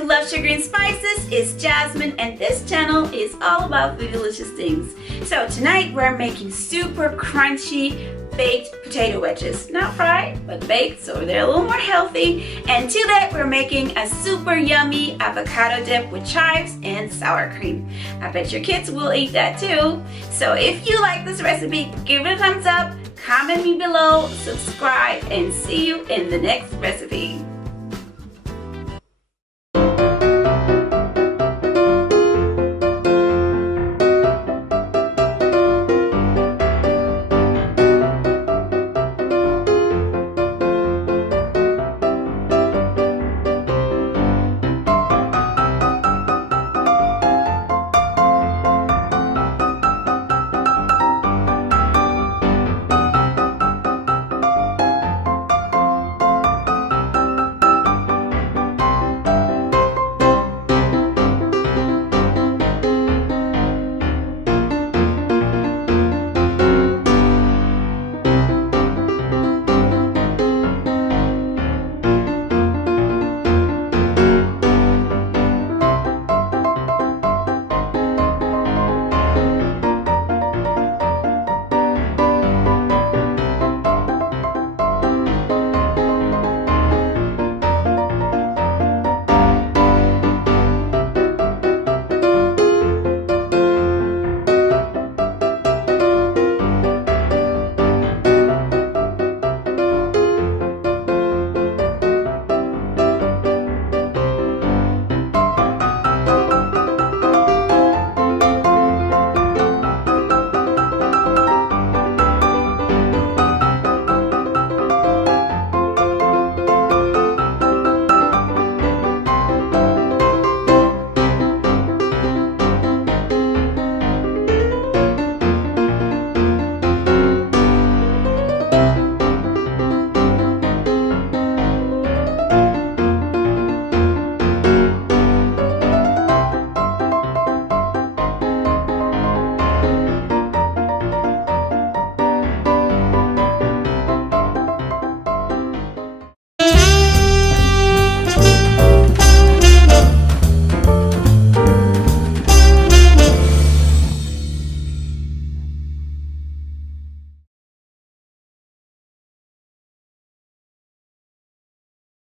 to Love Sugar and Spices. It's Jasmine and this channel is all about the delicious things. So tonight we're making super crunchy baked potato wedges. Not fried, but baked, so they're a little more healthy. And to that we're making a super yummy avocado dip with chives and sour cream. I bet your kids will eat that too. So if you like this recipe, give it a thumbs up, comment me below, subscribe, and see you in the next recipe.